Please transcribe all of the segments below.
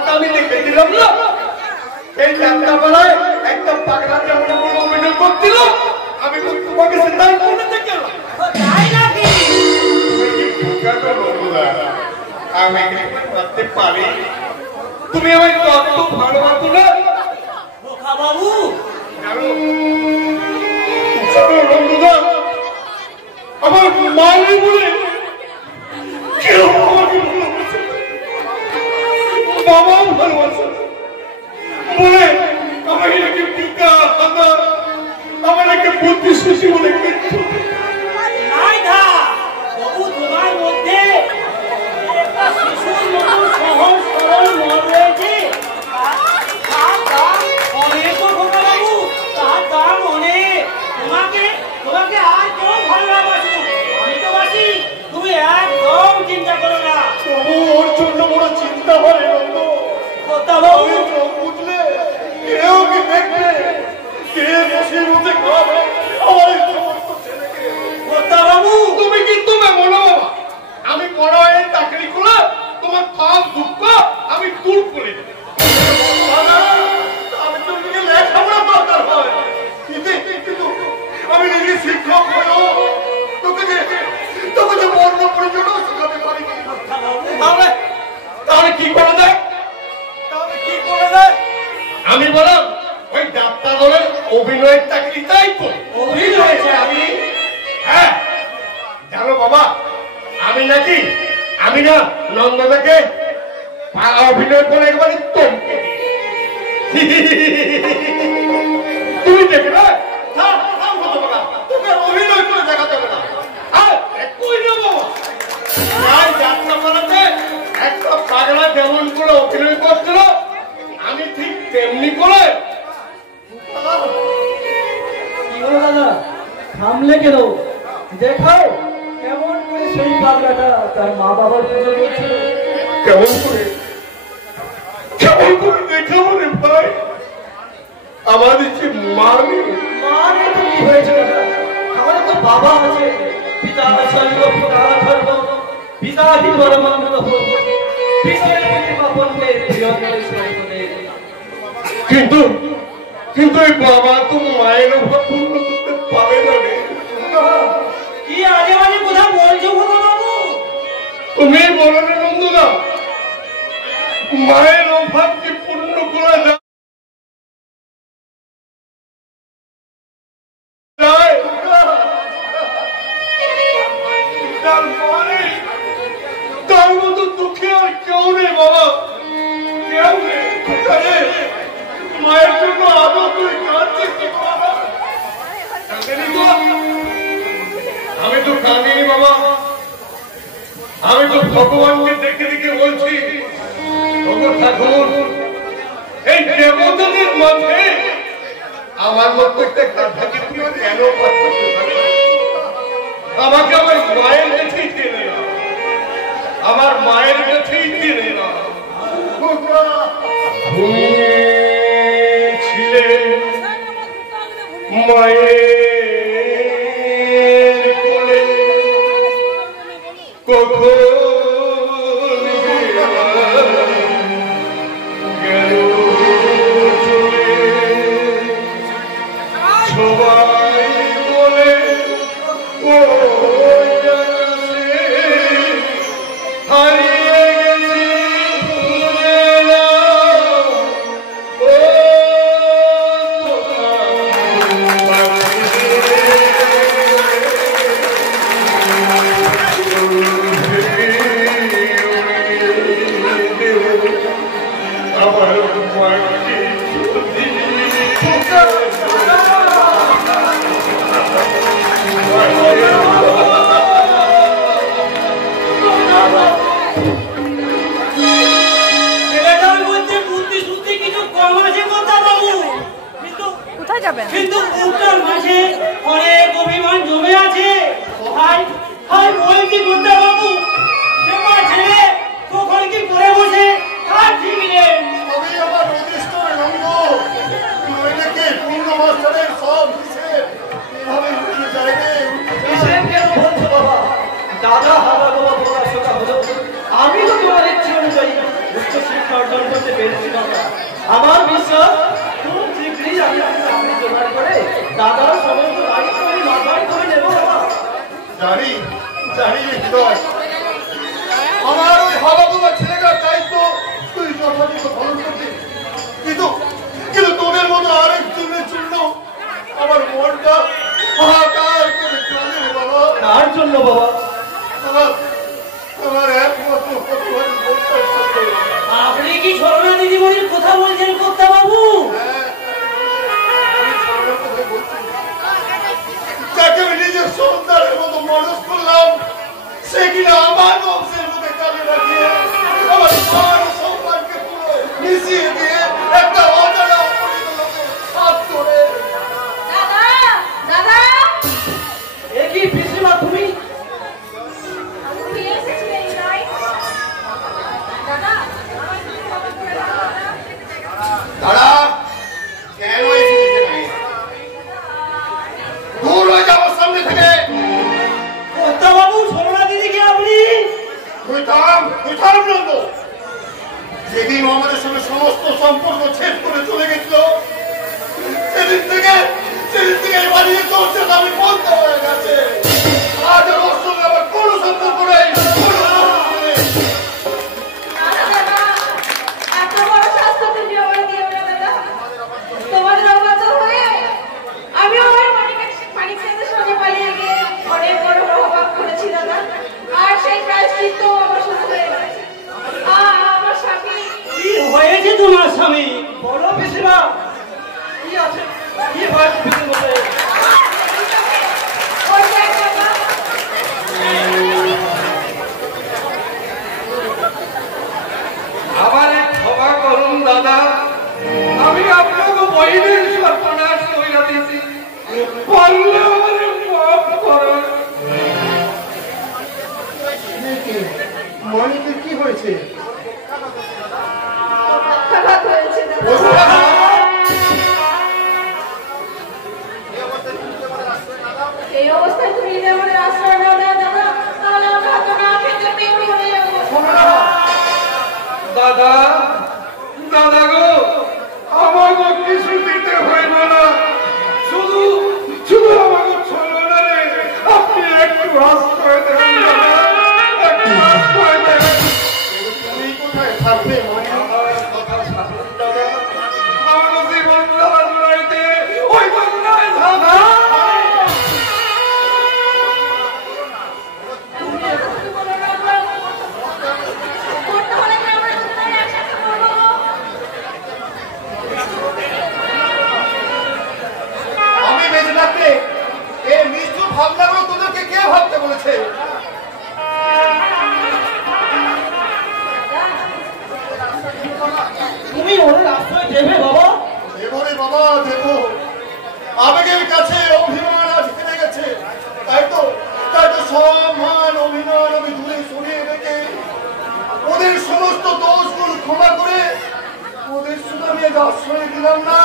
যাত্রাপালাটা আমি দেখে দিলাম না। এই যাত্রাপালায় একটা পাগলা যেমন অভিনয় করছিল, আমি তো তোমাকে সেটাই মনে দেখলাম। তাই নাকি? আমি করতে পারি, তুমি আমায় কত ভালোবাসো না বোকা বাবু। আমার মায়ের বলে কেউ আমাকে ভালোবাসে, বাবাও ভালোবাসে বলে আমাকে নাকি পিতা দাদা আমার নাকি বুদ্ধি শিশু বলে কিচ্ছু বাবু। তোমার মধ্যে একটা শিশুর মতো সহজ সরল মন রয়েছে। অনেক বোকা বাবু, তার দাম অনেক। তোমাকে আর কেউ ভালোবাসো, আমি তো বাসি। তুমি একদম চিন্তা করো না। তবু ওর জন্য বড় চিন্তা হয় বুঝলে, কেউ কি দেখবে, কে বসে বসে খাবে আমার সমস্ত ছেলেকে। বাবু তুমি কিন্তু বলো আমি বড় হয়ে চাকরি করে তোমার সব দুঃখ আমি দূর করে দেব। আমি তো নিজে লেখাপড়া দরকার হয়, কিন্তু আমি নিজে শিক্ষক হয়েও তোকে যে বর্ণ পরিচয় শেখাতে পারি। তাহলে কি করে দেয়? আমি বললাম ওই ডাক্তার বলেন অভিনয়ের চাকরিটাই করি। অভিনয় চাকরি? হ্যাঁ জানো বাবা, আমি না নন্দদাকে অভিনয় করে একবারে চমকে তুমি দেখে না তোকে অভিনয় করে দেখা যাবে না। যাত্রাপালাতে একটা পাগলা যেমন করে অভিনয় করছিল, আমি ঠিক তেমনি করে। দাদা থামলে কেন? দেখাও কেমন করে সেই পাগলাটা তার মা বাবার পুজো করছিল। কেমন করে দেখাবো রে ভাই? আমাদের যে মা নেই। মা নেই তো কি হয়েছে দাদা? আমাদের তো বাবা আছে। পিতা শৈব পিতা ধর্ম পিতা হি ধর্মামৃত বিশ্বের প্রতিপাপনকে কিন্তু এই বাবা তো মায়ের অভাব পূর্ণ করতে পারে না রে। কি আজে বাজে কথা বলছো বাবু? তুমি বলো না নন্দদা, মায়ের অভাব কি পূর্ণ করা যায়? তার মতো দুঃখে আর কেউ নেই বাবা, কেউ নেই। মায়ের জন্য আদৌ তুই কাঁদছিস কি বাবা? আমি তো কাঁদিনি বাবা, আমি তো ভগবানকে দেখে দেখে বলছি ঠাকুর এই দেবতাদের মধ্যে আমার মতো একটা গাধাকে তুমি কেন আমাকে আমার মায়ের কাছেই চেনে না, আমার মায়ের কাছেই চেনে না। ঘুমিয়েছিলেন মায়ের কোলে কখন গেল চলে, সবাই বলে ও হারিয়ে গেছি কিন্তু উত্তর মাঝে অনেক অভিমান জমে আছে। কি বুদ্ধা বাবু ছেলে কখন কি করে বসে আর ঠিক নেই। আমি আমার অদৃষ্ট রঙ্গ নইলে পূর্ণ মাস্টারের সব হিসেব এভাবে উঠে যায় রে। হিসেব কেন বলছো বাবা? দাদা হারা বাবা বলা শোনা হলো। আমি তো তোমাদের ইচ্ছে অনুযায়ী উচ্চ শিক্ষা অর্জন করতে কথা বলছেন কর্তা বাবু? যাকে আমি নিজের সন্তানের মতো মানুষ করলাম, সে কিনা আমার বংশের মধ্যে কাজে লাগিয়ে আমার মান সম্মানকে পুরো মিশিয়ে দিয়ে একটা অজানা অপরিচিত লোকের হাত ধরে। দাদা দাদা এ কি পিসিমা তুমি? তুমি এসেছিলে নাই দাদা? দাঁড়া, কেন এসেছিস এখানে? দূর হয়ে যাবো সামনে থেকে। কর্তা বাবু, সোমনা দিদিকে আপনি? তুই থাম নন্দ। যেদিন আমাদের সঙ্গে সমস্ত সম্পর্ক ছেদ করে চলে গেছিল, সেদিন থেকে বাড়িয়ে চলছে আমি বন্ধ হয়ে গেছে। আজ ওর সঙ্গে আবার কোনো সম্পর্ক নেই, কোনো সম্পর্ক নেই। এত বড় স্বাস্থ্য তুমি আমার দিও না দাদা। তোমার নবাত হয়ে আমি আমার মানিক সাথে সঙ্গে পালিয়ে গিয়ে অনেক বড় অভাব করেছি দাদা। আর সেই প্রায়শ্চিত্ত আমার শুরু হয়ে গেছে। আমার স্বামী কি হয়েছে তোমার স্বামী? বলো পিসিমা, কি আছে? কি হয়েছে পিসিমা? ওই দেখ বাবা, আমারে ক্ষমা করুন দাদা, আমি আপনাকে বহিনের সর্বনাশ কইরা দিয়েছি, পারলে আমারে মাফ করুন। মানিকের কি হয়েছে? পক্ষাঘাত হয়েছে দাদা। এই অবস্থায় তুমি যদি আমাদের আশ্রয় নাও না দাদা, তাহলে আমরা তো না খেতে পেয়ে মরে যাবো। দাদা, দাদা গো, আমাকে কিছু দিতে হইব না, শুধু আমাকে চলো না রে, আপনি একটু আশ্রয় দেন দাদা, একটু আশ্রয় দেন। তুমি কোথায় থাকবে মানিক? আমার কথা শুনুন দাদা, আমার জীবন জ্বালা জুড়াইতে ওই বন্যায় দাদা। তুমি বলো না আমরা করতে হলে কি আমরা দুজনে একসাথে করবো? আমি বেঁচে থাকতে এই নিষ্ঠুর ভাবনাগুলো তোদেরকে কে ভাবতে বলেছে? তুমি ওদের আশ্রয় দেবে বাবা? দেবরে বাবা দেবো। আবেগের কাছে অভিমান আজ হেরে গেছে। তাই তো সব মান অভিমান আমি দূরে সরিয়ে রেখে ওদের সমস্ত দোষগুলো ক্ষমা করে ওদের শুধু আমি আজ আশ্রয় দিলাম না,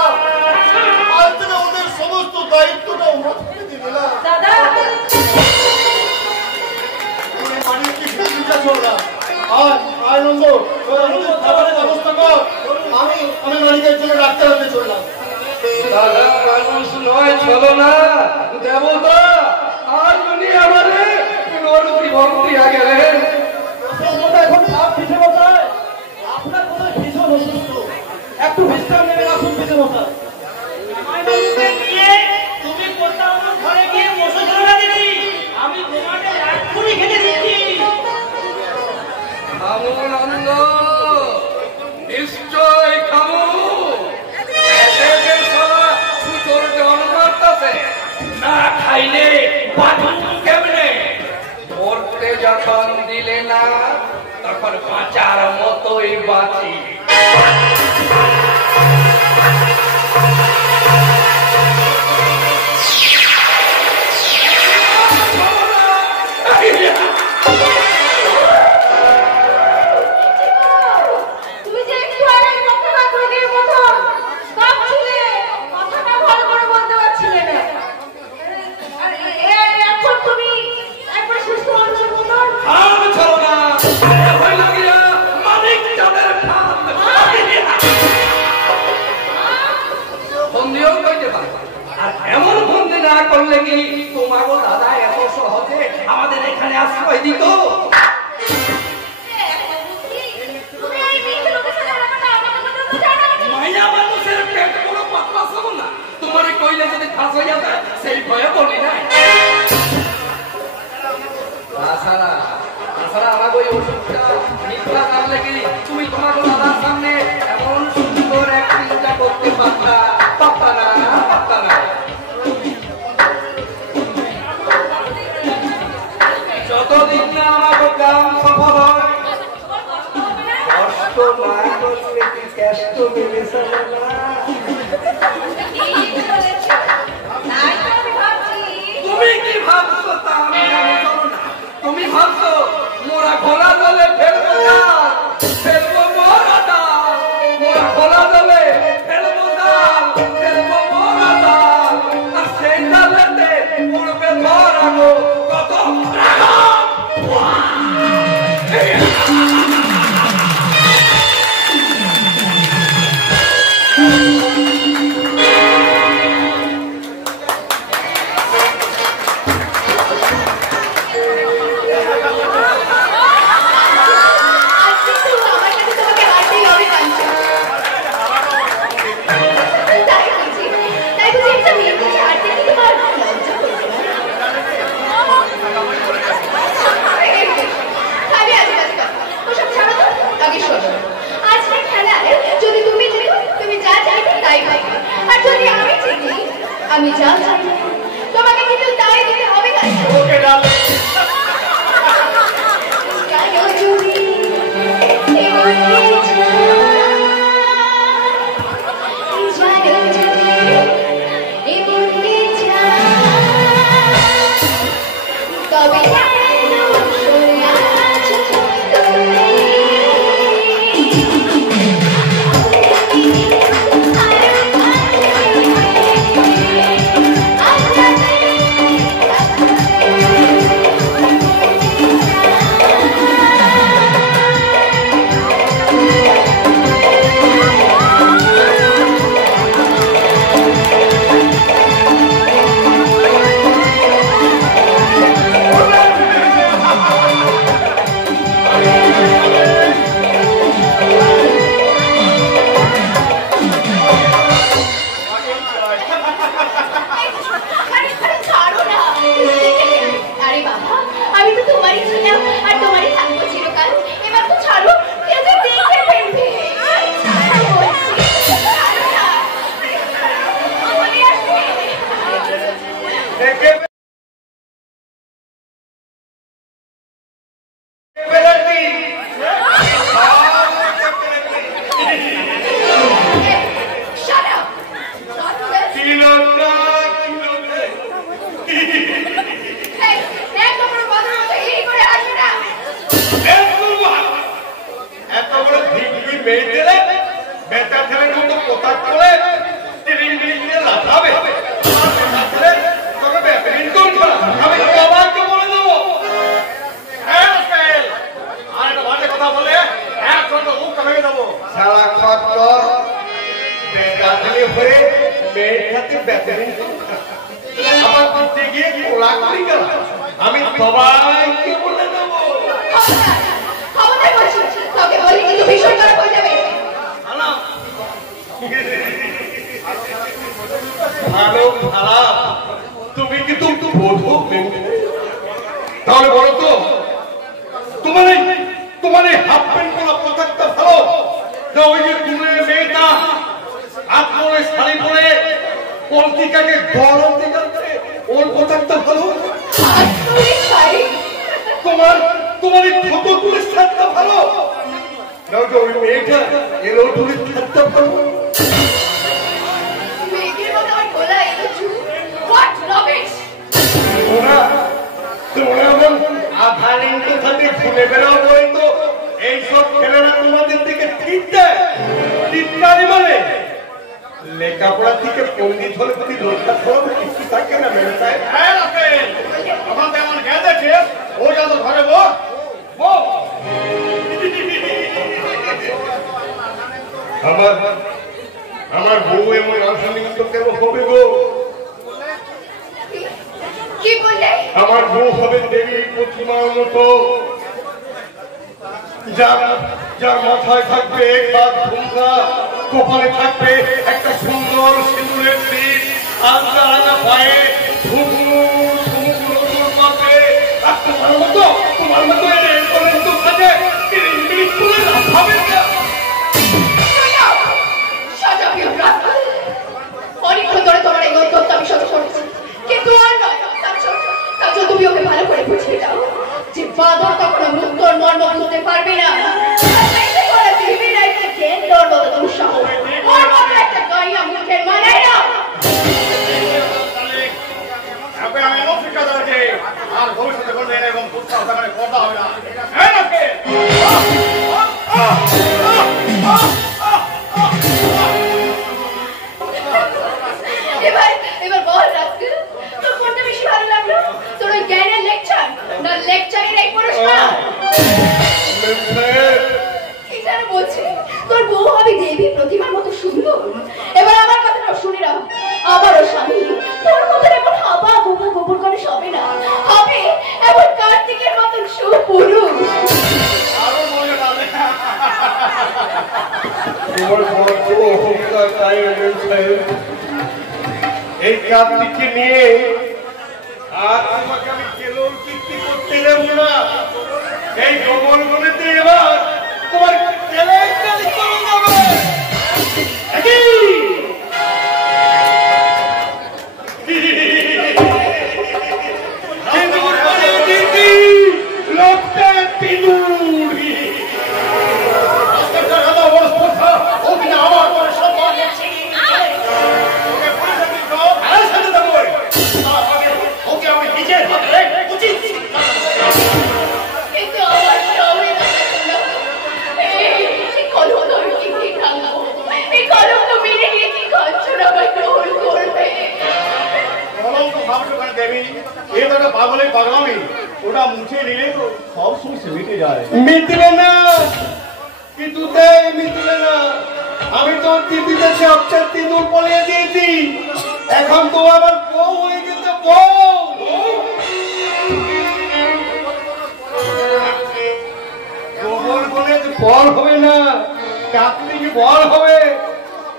আজ থেকে ওদের সমস্ত দায়িত্বটা মাথায় দিয়ে দিলাম। দাদা মানিককে ফিরে দিতে চল না। আনন্দ খাবারের ব্যবস্থা কর। আমি মানিকের জন্য ডাক্তার হতে চললাম। দাদা মানুষ নয়, চলো না দেবতা, আর উনি আমারে নরকি ভক্তি গেলেন। এখন ভাব পিছে বসায়, আপনার কোথায় ভীষণ অসুস্থ, একটু বিশ্রাম নেবেন, আসুন পিছে বসায়। আমার বাবুকে নিয়ে তুমি কর্তা বাবুর ঘরে গিয়ে বসে সোমনা দিদি, আমি তোমাকে এক্ষুনি খেতে দিচ্ছি। খামুন আনন্দ, নিশ্চয় খামু। সুতোর জন্মারতাছে না, খাইলে বাঁচুন কেমনে? মরতে যখন দিলে না, তখন বাঁচার মতোই বাঁচি। তুমি যে একটু আগে পক্ষাঘাত রোগীর মতো কাঁপছিলে, কথাটা ভালো করে বলতে পারছিলে না। আর এখন তুমি একবার সুস্থ মানুষের মতন আর চলো না, ভয় লাগিয়া মালিক যাদের ফাঁদ বন্দিও কইতে পারে। আর এমন বন্দি না করলে কি তোমারও দাদা এত সহজে আমাদের এখানে আশ্রয় দিত? তুমি এই মিথ্যে লোকের সাথে ব্যাপারটা আমাকে বলতে জানো না। মাইয়া মানুষের পেট কোনো পাতলা ছিল না, তোমার কইলে যদি ফাঁস হইয়া যায় সেই ভয়ে বলি না। তাছাড়া আমাকে ওই ওষুধটা মিথ্যা কারণে কি তুমি তোমার দাদার সামনে এমন সুন্দর তো না করলে কি ক্যাশ তো মেলে চলে না। তুমি কি ভাবছো তা আমি জানো না। তুমি ভাবছো মোরা খোলা জলে ফেলবো না, ফেলবো মোরা ডাল, মোরা খোলা জলে ফেলবো ডাল, ফেলবো মোরা ডাল, আর সেই ডালেতে উড়বে ধরানো কত আমি যা চাই তোমাকে কিন্তু তাই দিতে হবে। ওকে ডালে আমি সবাইকে বলে দেবো। ভালো খারাপ তুমি কিন্তু তাহলে বলো তো তোমার এই হাফ প্যান্ট পরা পোশাকটা ভালো না ওই যে তুমি মেয়েটা হাত পরে শাড়ি পরে পত্রিকাকে গরম দেখাচ্ছে ওর পোশাকটা ভালো? তোমার এই ছোট টুরিস্ট শার্টটা ভালো না ওই মেয়েটা এলো টুরিস্ট শার্টটা ভালো? এইসব ছেলেরা তোমাদের দিকে মানে লেখাপড়া থেকে পন্ডিত হলে যদি লজ্জা করবে কিছু থাকে না মেয়ে সাহেব। আমার তেমন জ্ঞান আছে ও যা তো ঘরে আমার বউ এমন রাসায়নিক কেন হবে গো? আমার বউ হবে দেবী প্রতিমার মতো, যার মাথায় থাকবে কপালে থাকবে একটা সুন্দর সিঁদুরের টিপ, আলগা আলগা পায়ে তোমার মতো কাজে হবে না। অনেকক্ষণ ধরে তোমার এই গল্প আমি সহ্য করেছি, কিন্তু আর নয়। তাছাড়া তুমি ওকে ভালো করে বুঝিয়ে দাও যে বাদর কখনো মুক্তর মর্ম বুঝতে পারবে না। শোন, এবার আমার কথাটা শুনে নাও। আমারও স্বামী তোর মতন এমন হাবা গোবর গোবর করে সবে না, হবে এমন কার্তিকের মতন সুপুরুষ। আরো মনে ডালে তোমার বড় অহংকার তাই এই কার্তিককে নিয়ে আর তোমাকে আমি কেলোর কীর্তি করতে দেব না। এই গোবর গলিতে এবার তোমার কেলেঙ্কারি করে যাবে। সিঁদুর পরিয়ে দিদি লোকটা সিঁদুরি বড় স্পর্ধা ও কিনা আমার করে সম্মান করছে। ওকে পুলিশে দিল আর সাথে দেবো। তার আগে ওকে আমি নিজের হাতে উচিত কিন্তু আমার স্বামী এই কলম ধরে কি থাকবো, এই কলম তো মেরে গিয়ে কি কাঞ্চন আমায় গ্রহণ করবে। কলঙ্ক ভাবছো কেন দেবী? এটা একটা পাগলের পাগলামি, ওটা মুছে নিলে সব সমস্যা মিটে যায়। মিটবে না, কিছুতেই মিটবে না। আমি তো দিদিতে সবচেয়ে সিঁদুর পরিয়ে দিয়েছি, এখন তো আমার বউ হয়ে গেছে বউ। গোবর গলে বল হবে না, কাকলি কি বল হবে,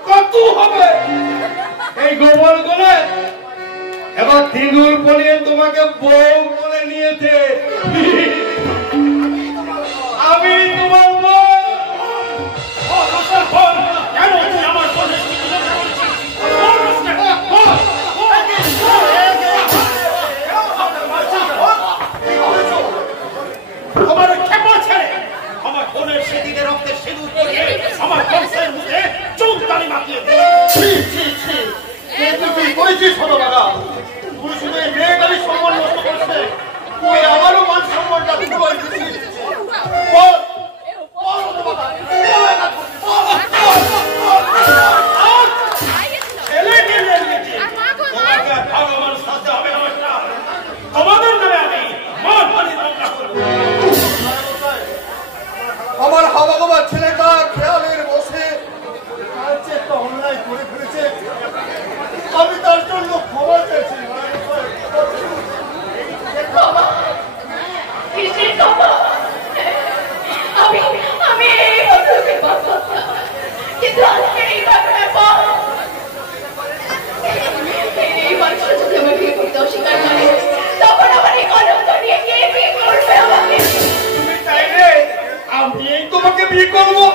কত হবে এই গোবর গলে। এবার সিঁদুর পরিয়ে তোমাকে বউ বলে নিয়েছে। আমি তোমার বউ। কেন তুই আমার বোনের আমার ক্ষেপা ছেড়ে আমার বোনের সেদিকে রক্তে সিঁদুর পরিয়ে আমার বংশের মুখে চুনকালি মাখিয়ে তুই করেছিস ছোটবেলা। তুই শুধু এই মেয়েটারই সম্মান নষ্ট করছে, তুই আমারও মান সম্মানটা দিতে পারছিস। আমার হাওয়া গোবার ছেলেটা খেয়ালের বসে একটা অন্যায় করে ফেলেছে, আমি তার জন্য ক্ষমা চাইছি। আমি এই অসুখে বাঁচতাম, কিন্তু আজকে এই ঘটনার পর এই মানুষটা যদি আমার বিয়ে করতে অস্বীকার করে, তখন আমার এই কলঙ্ক নিয়ে কে বিয়ে করবে আমাকে? তুমি চাইলে আমি তোমাকে বিয়ে করবো।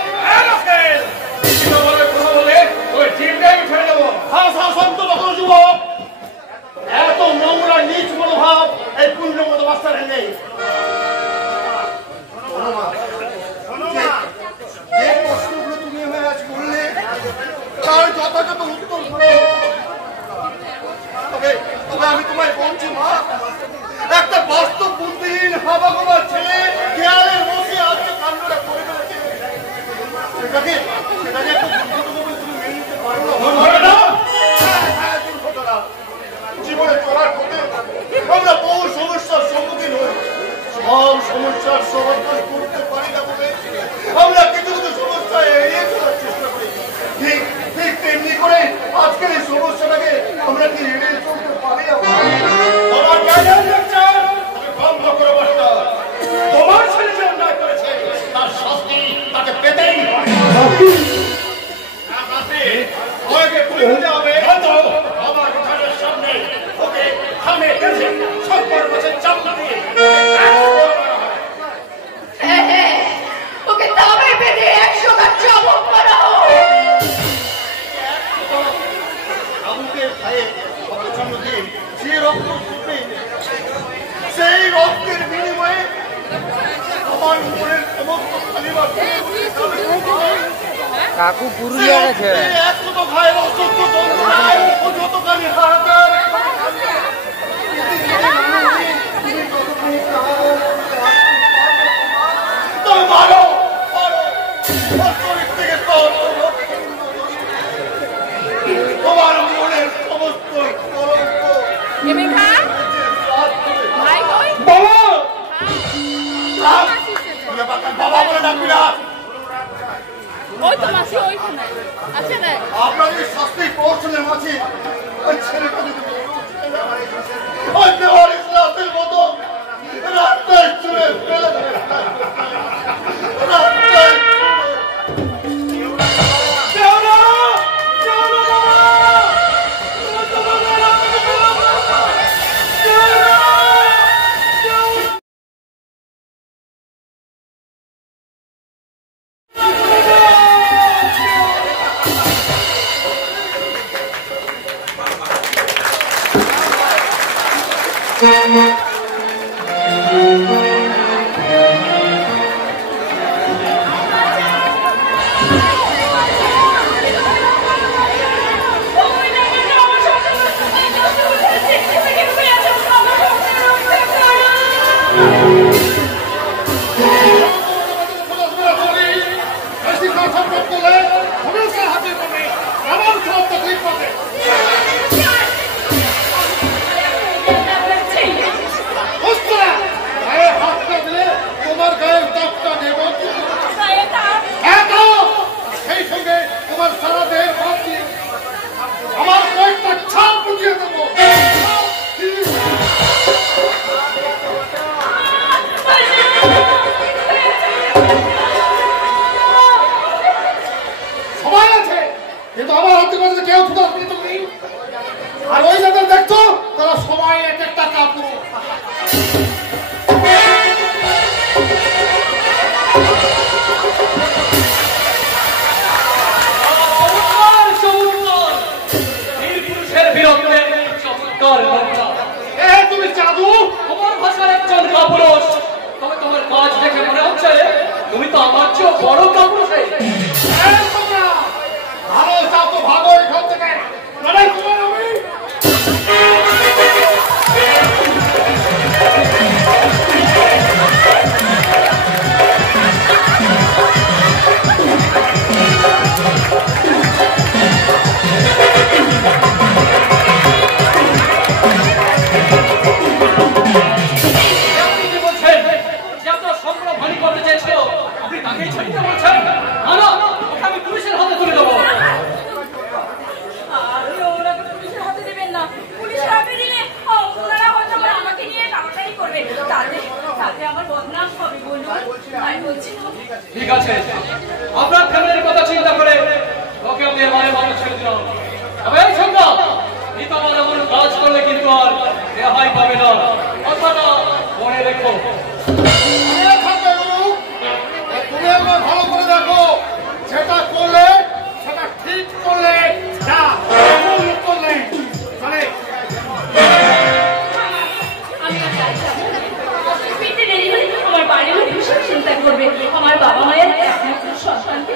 যুবক, এত নোংরা নিচ মনোভাব এই পূর্ণ মতো বাচ্চারা নেই। যে প্রশ্নগুলো তুমি আমার আজ করলে তার যথাযথ উত্তর তবে আমি তোমায় বলছি মা, একটা বাস্তব বুদ্ধিহীন হাবা গোবার ছেলে খেয়ালের বসে আজকে কাণ্ডটা করে ফেলেছে। সেটাকে একটু দুর্ঘটনা বলে তুমি মেনে নিতে পারো না? দুর্ঘটনা জীবনে চলার পথে আমরা বহু সমস্যার সম্মুখীন হই, সব সমস্যার সমাধান করতে পারি না বলে আমরা কিছু কিছু সমস্যা এড়িয়ে চলার চেষ্টা করি। ঠিক তেমনি করে আজকের এই সমস্যাটাকে আমরা কি এড়িয়ে চলতে পারি? তোমার বন্ধ করে বসতে, তোমার ছেলে যে অন্যায় করেছে তার শাস্তি তাকে পেতেই হবে। আমার ঘরের সামনে ওকে থামে গেছে সবার কাছে চাপটা দিয়ে ওকে দামে বেঁধে 100 গাছ চাবুক করা হোক। আবুকে ভাইয়ের জন্য দিয়ে যে রক্ত ফুটবে, সেই রক্তের বিনিময়ে আমার মনের সমস্ত খালিবার কাকু পুরুলিয়া গেছে। একশত ভাইয়ের অসুস্থ যন্ত্রণায় ও যতখানি হাহাকার তোমার মনের সমস্ত বাবা বলে ডাকবি না। ওই তো মাসি ওইখানে আছে না আপনাদের শাস্তি পৌঁছলে মাছি ওই ছেলেটা যদি ওই দেওয়ার ইসলামের মতো রাস্তায় চলে ফেলে রাস্তায় ঠিক আছে আপনার ফ্যামিলির কথা চিন্তা করে ওকে আমি এবারে মানুষ ছেড়ে দিলাম তবে এই সন্ধ্যা নিতামার এমন কাজ করলে কিন্তু আর রেহাই পাবে না কথাটা মনে রেখো তুমি আমার ভালো করে দেখো সেটা করলে সেটা ঠিক করলে না করলে মানে আমার বাড়ির ভীষণ চিন্তা করবে আমার বাবা মায়ের একমাত্র সন্তানকে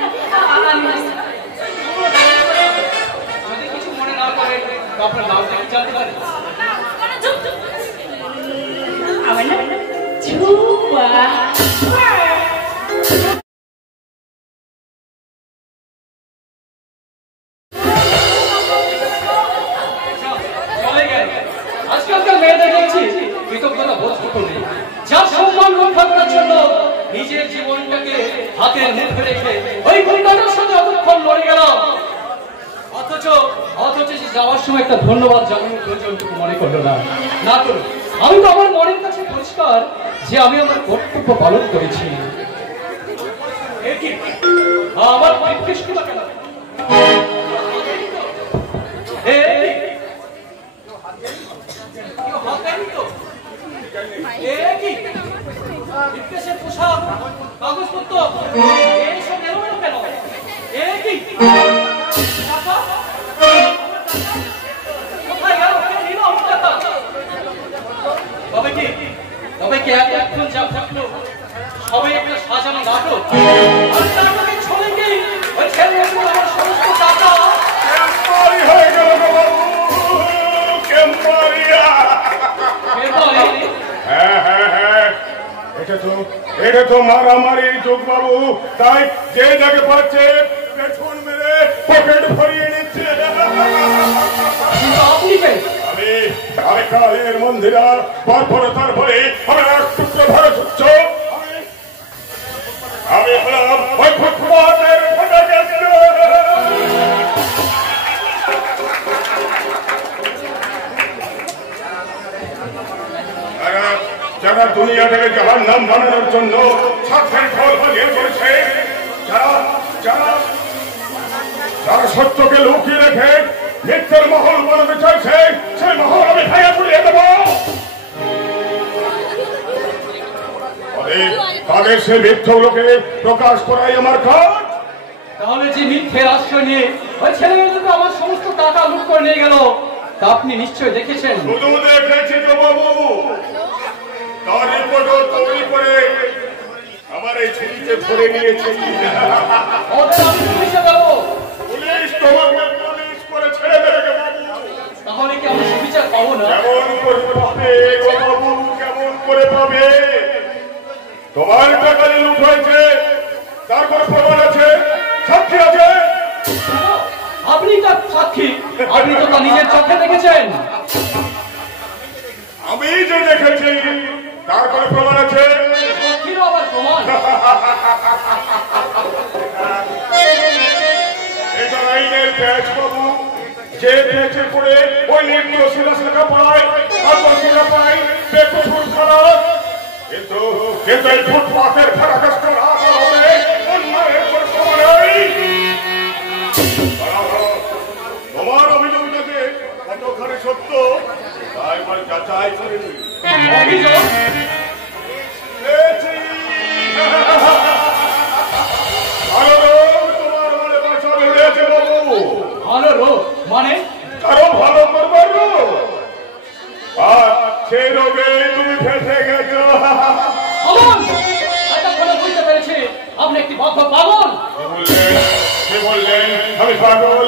যদি কিছু মনে না করে আপনার নাম দেখে জানতে পারি আমার নাম ঝুপা আজকালকার মেয়েদের দেখছি কৃতজ্ঞতা বোধ করতে নেই যার সম্মান রক্ষা করার জন্য নিজের জীবনটাকে হাতের মুঠে রেখে ওই গুন্ডাদের সাথে অতক্ষণ লড়ে গেলাম অথচ যাওয়ার সময় একটা ধন্যবাদ জানানোর প্রয়োজনটুকু মনে করলো না না করো আমি তো আমার মনের কাছে পরিষ্কার যে আমি আমার কর্তব্য পালন করেছি আমার পরিবেশ কিনা কেন পোশাক কাগজপত্র এইসব এলোমেলো কেন তবে কি এখন যা থাকলো সবাই একটা সাজানো নাটক ছড়ে গিয়ে ওই ছেলে আমার সমস্ত টাকা হয়ে গেল এটা তো মারামারি যোগ বাবু তাই যে যাকে পাচ্ছে পেছন মেরে পকেট ভরিয়ে নিচ্ছে আমি কালের মন্দিরা তারপরে আমি এক টুকরো ভারত উচ্চ আমি হলাম ওই ফুটবলের ফটাকে নিয়ম বানানোর জন্য ছাত্রের ফল ফলিয়ে করেছে। যারা যারা যারা সত্যকে লুকিয়ে রেখে মিথ্যের মহল বানাতে চাইছে, সেই মহল আমি ভাইয়া পুড়িয়ে দেব। তাদের সে মিথ্যগুলোকে প্রকাশ করাই আমার কাজ। তাহলে যে মিথ্যের আশ্রয় নিয়ে ওই ছেলেমেয়েদেরকে আমার সমস্ত টাকা লুট করে নিয়ে গেল, তা আপনি নিশ্চয় দেখেছেন। শুধু দেখেছি তো বাবু, তার রিপোর্টও তৈরি করে আমার এই ছুটিতে ধরে নিয়েছে। ওদের আমি পুলিশে দেবো। পুলিশ তোমাকে পুলিশ করে ছেড়ে দেবে বাবু। তাহলে কি আমি সুবিচার পাবো না? কেমন করে পাবে গো বাবু, কেমন করে পাবে? তোমার টাকা লুট হয়েছে, তার কোনো প্রমাণ আছে, সাক্ষী আছে? আপনি তার সাক্ষী, আপনি তো তা নিজের চোখে দেখেছেন। আমি যে দেখেছি তার কোনো প্রমাণ আছে? সাক্ষীরও আবার প্রমাণ? এটা আইনের প্যাচ বাবু, যে প্যাচে পড়ে ওই নির্দোষীরা লেখা পড়ায়, আত্মশীরা পায় বেকসুর খারাপ। কিন্তু কিন্তু এই ফুটপাথের ফারাকাষ্ট রাত হবে অন্যায়ের কোনো প্রমাণ নেই। তোমার অভিযোগটা যে কতখানি সত্য তাই একবার যাচাই করে নিই। অভিযোগ? ভালো রোগ তোমার মনে বাসা বেঁধেছে বাবু। ভালো রোগ মানে? কারো ভালো করবার রোগ, আর সেই রোগে তুমি ফেসে গেছো। বুঝতে পেরেছি আপনি একটি বদ্ধ পাগল। কে বললেন আমি পাগল?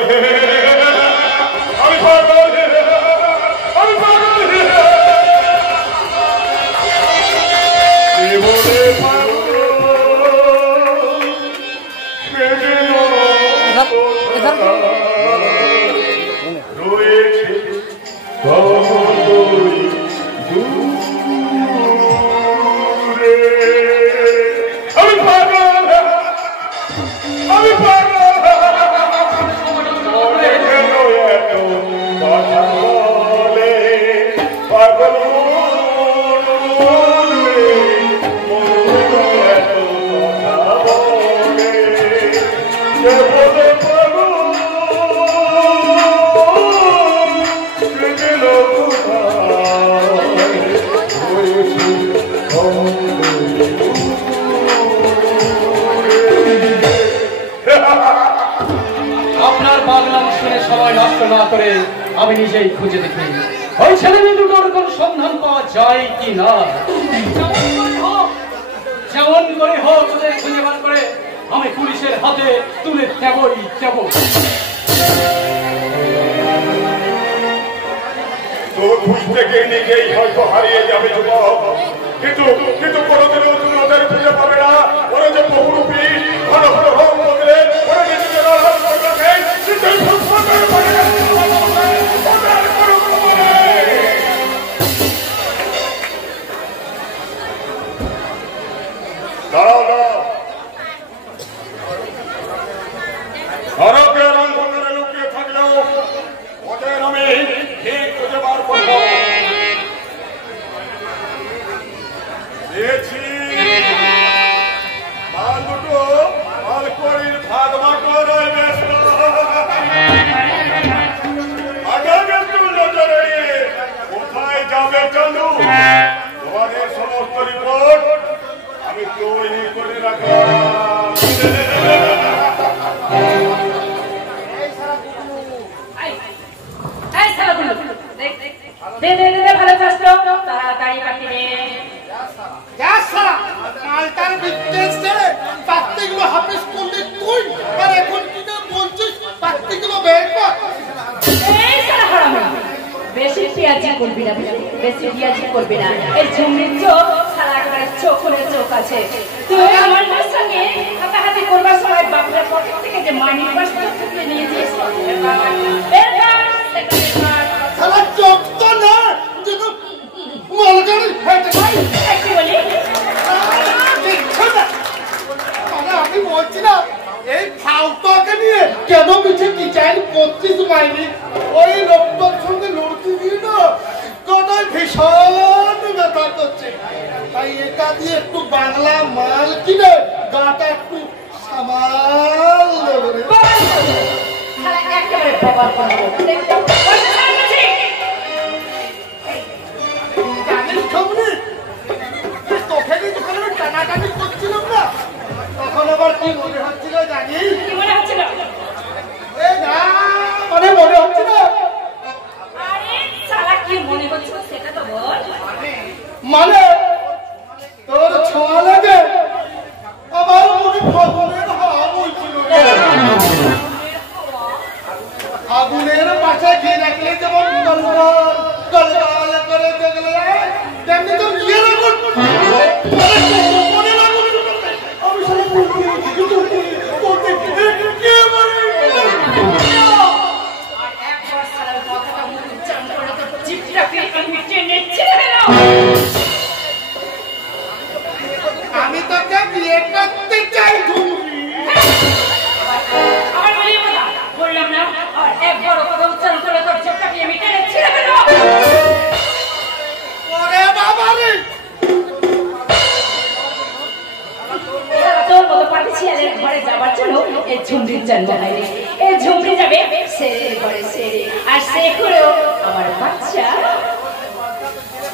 আমি পাগল, আমি পাগল। কে বলে পাগল? রয়েছে আমি পাগল, আমি পাগল। এত কথা বলে পাগল এত কথা বলে কে বলে পাগল? সে গেল আপনার পাগলাম শুনে সবাই নষ্ট না করে আমি নিজেই খুঁজে দেখি ওই ছেলে মেয়ে দুটোর কোন সন্ধান পাওয়া যায় কি না। যেমন করে হোক ওদের খুঁজে বার করে আমি পুলিশের হাতে তুলে দেবই দেব। তোর বুঝতে গিয়ে নিজেই হয়তো হারিয়ে যাবে যুবক, কিন্তু কিন্তু কোনোদিনও তুমি ওদের খুঁজে পাবে না। ওরা যে বহুরূপী ঘন ঘন রং বদলে ওরা নিজেদের আলাদা করে রাখে, নিজের ফুটফুটের করে ওদের কোনো ক্ষমতা নেই। দাঁড়াও দাঁড়াও, সড়কের অন্ধকারে লুকিয়ে থাকলেও ওদের আমি ঠিক খুঁজে বার করবো। পেয়েছি মাল দুটো মালকড়ির ভাগ বাটোয়ারায় ব্যস্ত। আগে একটু নজর এড়িয়ে কোথায় যাবে চালু? তোমাদের সমস্ত রিপোর্ট আমি তৈরি করে রাখলাম। ভালো চাষতো তাড়াতাড়ি পাঠিয়ে মালটার বিজনেস ছেড়ে পাত্তিগুলো হাফিস করলি তুই, আর এখন কি না বলছিস পাত্তিগুলো বের কর। এই সারা হারামি, বেশি পিয়াজি করবি না, বেশি পিয়াজি করবি না। এই ঝুমরির চোখ সারা একেবারে চোখের চোখ আছে। তুই আমার মার সঙ্গে হাতাহাতি করবার সময় বাপের পকেট থেকে যে মানি পার্সটা তুলে নিয়েছিস, সারা চোখ তো না যেন মালগাড়ি ফেটে যায়। কি বলি? আমি বলছি না এই ফাউটাকে নিয়ে কেন কিছু ডিজাইন করছিস মাইনি? ওই লোকটার সঙ্গে লড়তে গিয়ে না কটাই ভীষণ ব্যথা করছে, তাই এটা দিয়ে একটু পাটা একটু সামাল দেবো রে। একেবারে বাবার পাবো তোকে যখন আমি টানাটানি করছিলাম না, তখন আবার কি মনে হচ্ছিল জানি? কি মনে হচ্ছিল? না মানে মনে হচ্ছে না, আরে সারা কি মনে হচ্ছিল সেটা তো বল। মানে তোর ছোঁয়া লাগে আমার মনে ফাগুনের হাওয়া বইছিল। আগুনের পাশে ঘি রাখলে যেমন গলগল গলগল করে দেখলে তেমনি তো বিয়ের আগুন মনের আগুন। আমি সারা বলতে আর একবার সারার কথাটা মুখ উচ্চারণ করে তো জিভটাকে আমি টেনে ছেড়ে আমি তোকে বিয়ে করতে চাই ঝুমরি। আমার বলি বললাম না, আর একবার কথা উচ্চারণ করে তোর জিভটাকে আমি টেনে ছেড়ে দেব। ওরে বাবা রে, তোর মতো পাটি ছেলের ঘরে যাবার জন্য এই ঝুমরির জন্ম হয়নি। এই ঝুমরি যাবে সেরে ঘরে সেরে, আর সে করেও আমার বাচ্চা।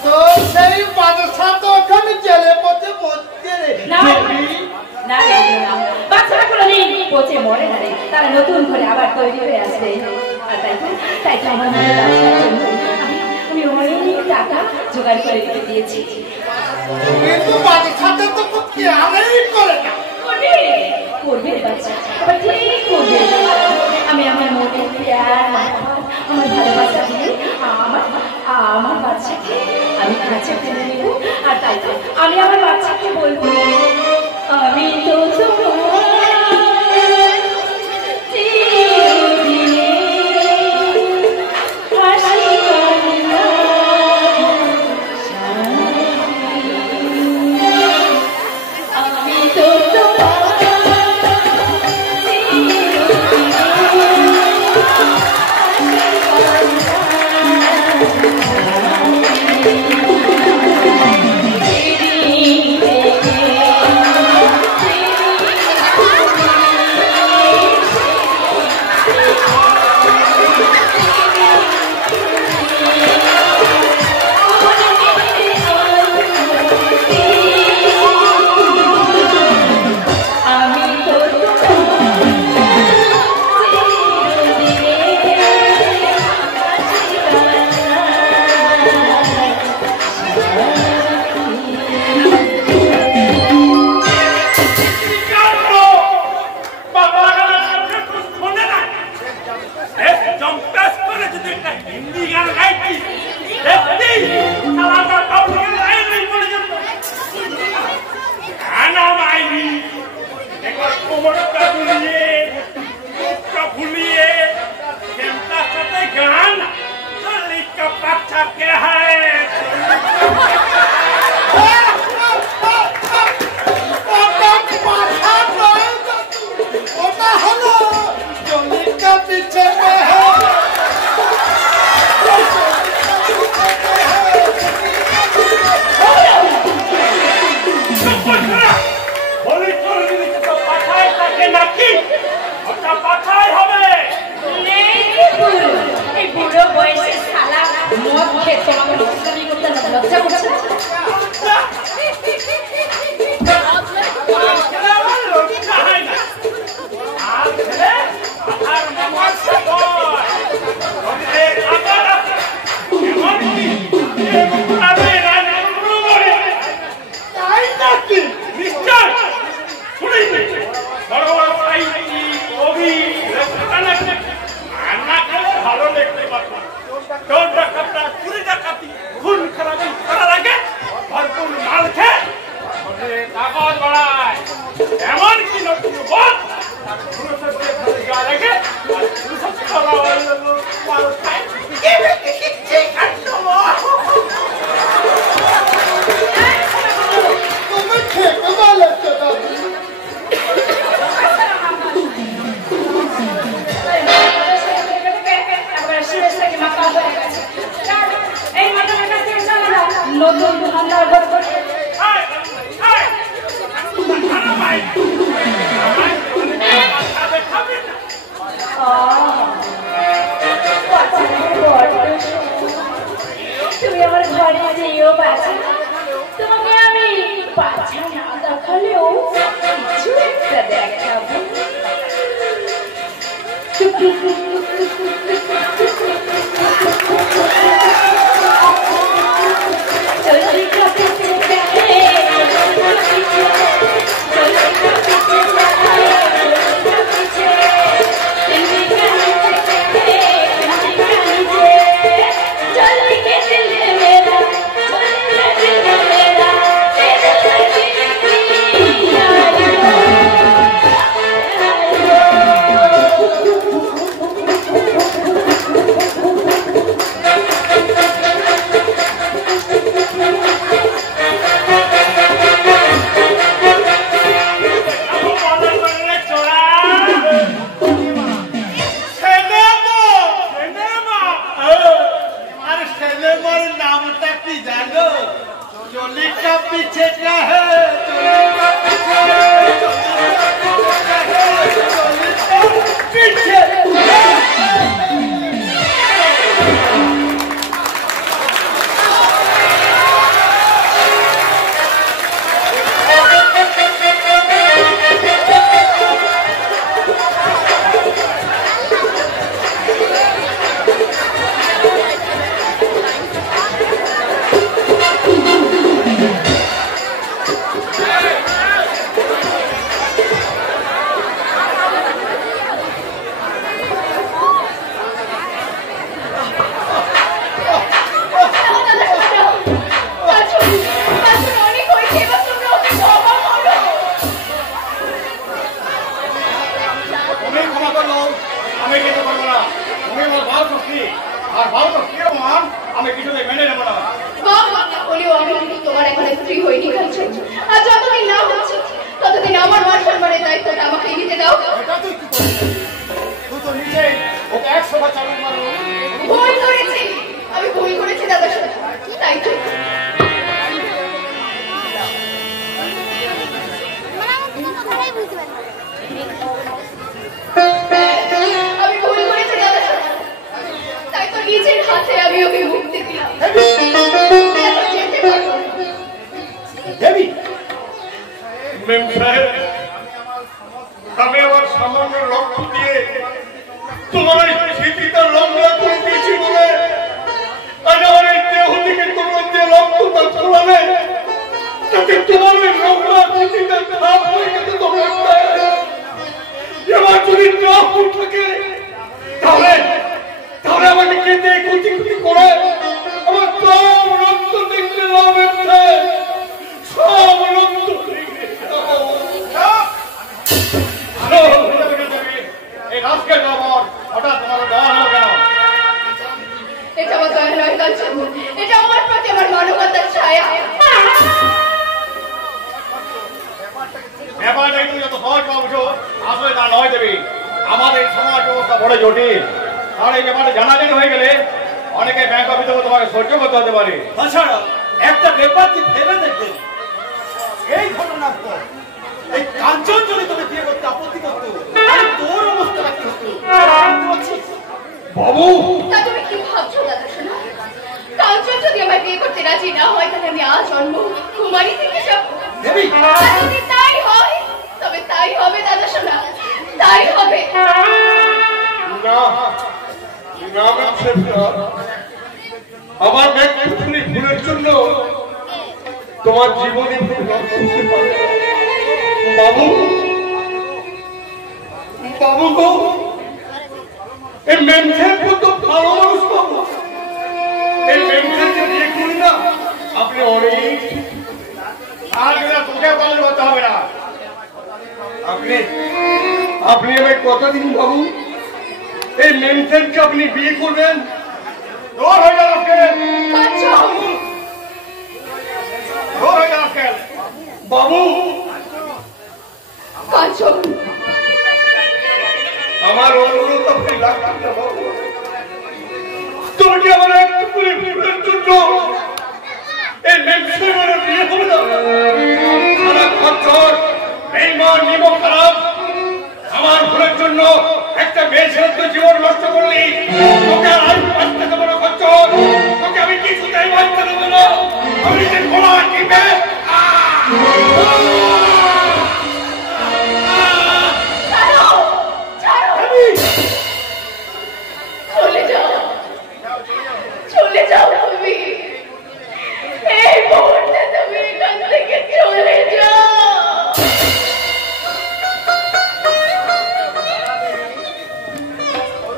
তো সেই বাদশা তো ওখানে জেলে পচে মরছে রে। না না না, বাচ্চারা কোনোদিন পচে মরে না রে, তারা নতুন করে আবার তৈরি হয়ে আসবে। আর তাই তো আমার মনে বাচ্চার জন্য আমি অনেক টাকা জোগাড় করে রেখে দিয়েছি। কিন্তু বাদশাটা তো খেয়ালই করে না। করবে বাচ্চা, আবার ঠিক করবে। আমি আমার মনের প্যার আমার ভালোবাসা দিয়ে আমার বাচ্চাকে আমি কাছে টেনে নেব। আর তাই তো আমি আমার বাচ্চাকে বলবো, আমি তো নতুন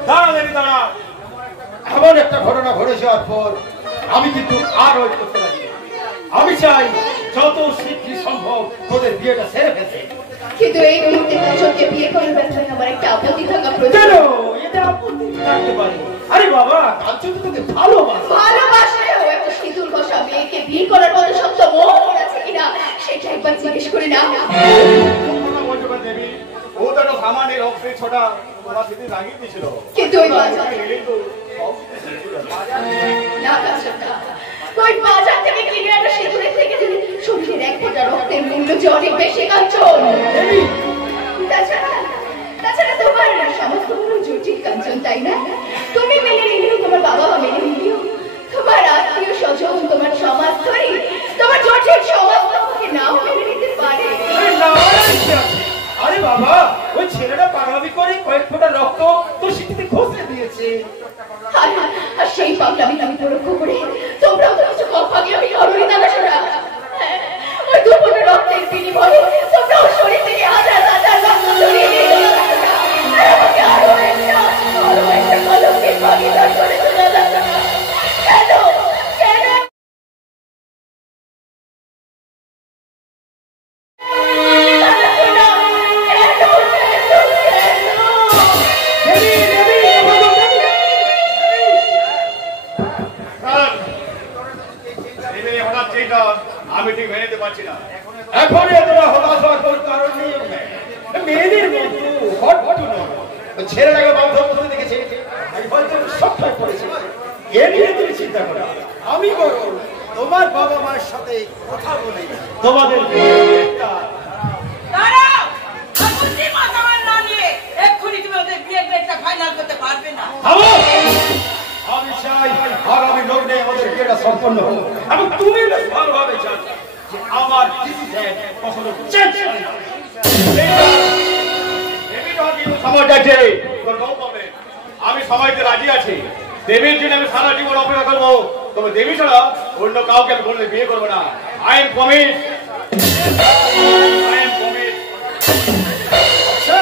দাঁড়া দেবী দাঁড়া। এমন একটা ঘটনা ঘটে যাওয়ার পর আমি কিন্তু আর ওয়েট করতে পারি না। আমি চাই যত শীঘ্র সম্ভব তোদের বিয়েটা সেরে ফেলতে। কিন্তু এই মুহূর্তে কাঞ্চনকে বিয়ে করার ব্যাপারে আমার একটা আপত্তি থাকা কেন? প্রয়োজন। এটা আপত্তি থাকতে পারে। আরে বাবা, কাঞ্চন তো তোকে ভালোবাসে। ভালোবাসলেও একটা সিঁদুর ঘষা মেয়েকে বিয়ে করার মতো শব্দ মন আছে কিনা সেটা একবার জিজ্ঞেস করে না। দেবী ও তো একটা সামান্য রক্তের ছোটা তোমার সাথে লাগিয়ে দিয়েছিল। কিন্তু ওই বাজার না কাঞ্চন না, ওই বাজার থেকে কিনে আনা সিঁদুরের থেকে শরীরের এক ফোঁটা রক্তের মূল্য যে অনেক বেশি কাঞ্চন। তাছাড়া তোমার সমস্ত বড় জটিল কাঞ্চন, তাই না? তুমি মেনে নিলেও তোমার বাবা মা মেনে নিলেও তোমার আত্মীয় স্বজন, তোমার সমাজধর্মী, তোমার জটিল সমাজ তোমাকে নাও মেনে নিতে পারে। আরে বাবা, ওই ছেলেটা পাগলামি করে কয়েক ফোঁটা রক্ত তোর সিটিতে ঘষে দিয়েছে। আর সেই পাগলামি তুমি পরোক্ষ করে তোমরাও তো কিছু কম পাগলামি করোনি দাদা সোনা। ওই দু ফোঁটা রক্তের বিনিময়ে তোমরাও শরীর থেকে হাজার হাজার রক্ত ঝরিয়ে দিয়েছো আর আমাকে আরো একটা কলঙ্কের ভাগিদার করেছো দাদা সোনা। কেন কেন আমি ঠিক মেনে নিতে পারছি না। এখন তোমার হতাশ হওয়ার কোনো কারণ নেই। মেয়েদের মতো হট নয়। ছেলেটাকে বাধ্য করতে দেখেছে, আমি হয়তো সবটাই করেছি। এ নিয়ে তুমি চিন্তা করো। আমি বরং তোমার বাবা মায়ের সাথে কথা বলে তোমাদের দাঁড়াও, বুদ্ধি মাতামাল না নিয়ে এক্ষুনি তুমি ওদের বিয়ের ডেটটা ফাইনাল করতে পারবে না। আমি চাই আগামী লগ্নে আমাদের বিয়েটা সম্পন্ন হোক এবং তুমি বেশ ভালোভাবে জানো যে আমার ডিসিশন কখনো চেঞ্জ হয় না। আমি সবাইকে রাজি আছি। দেবীর জন্য আমি সারা জীবন অপেক্ষা করবো, তবে দেবী ছাড়া অন্য কাউকে আমি বললে বিয়ে করবো না। I am promise. আচ্ছা,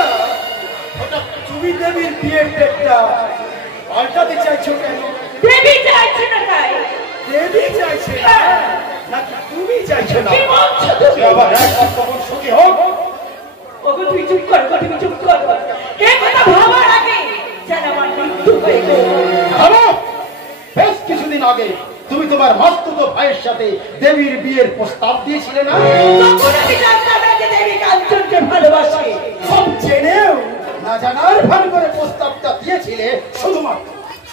ওটা তুমি দেবীর বিয়ের ডেটটা পাল্টাতে চাইছো কেন? দেবী চাইছে না তাই। দেবী চাইছে না নাকি তুমি চাইছো না? কি বলছো তুমি? আবার একবার কখন সুখী হোক। ওগো তুই চুপ কর, তুমি চুপ কর। এই কথা ভাবার আগে যেন আমার মৃত্যু হয়ে যায়। থামো! বেশ কিছুদিন আগে তুমি তোমার মাস্তুতো ভাইয়ের সাথে দেবীর বিয়ের প্রস্তাব দিয়েছিলে না? তখন আমি জানতাম না যে দেবী কাঞ্চনকে ভালোবাসে। সব জেনেও না জানার ভান করে প্রস্তাবটা দিয়েছিলে